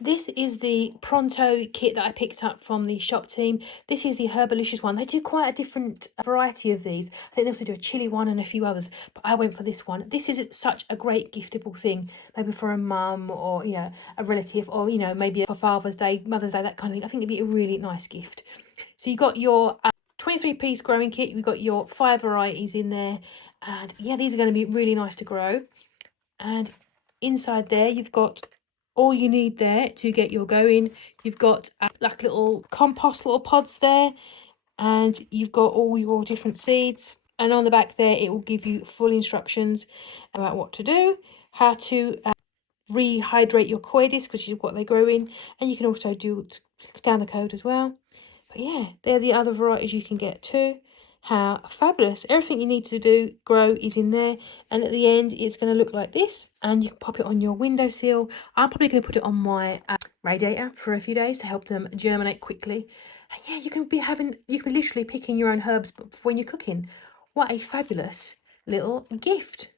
This is the Pronto kit that I picked up from the shop team. This is the Herbalicious one. They do quite a different variety of these. I think they also do a chili one and a few others, but I went for this one. This is such a great giftable thing, maybe for a mum or, you know, a relative, or, you know, maybe for Father's Day, Mother's Day, that kind of thing. I think it'd be a really nice gift. So you got your 23-piece growing kit. You've got your 5 varieties in there. And yeah, these are going to be really nice to grow. And inside there, you've got all you need there to get your going. You've got like little compost little pods there, and you've got all your different seeds. And on the back there, it will give you full instructions about what to do, how to rehydrate your coir disc, which is what they grow in, and you can also scan the code as well. But yeah, they're the other varieties you can get too. How fabulous. Everything you need to do grow is in there, and at the end it's going to look like this, and you can pop it on your windowsill. I'm probably going to put it on my radiator for a few days to help them germinate quickly. And yeah, you can be literally picking your own herbs when you're cooking. What a fabulous little gift.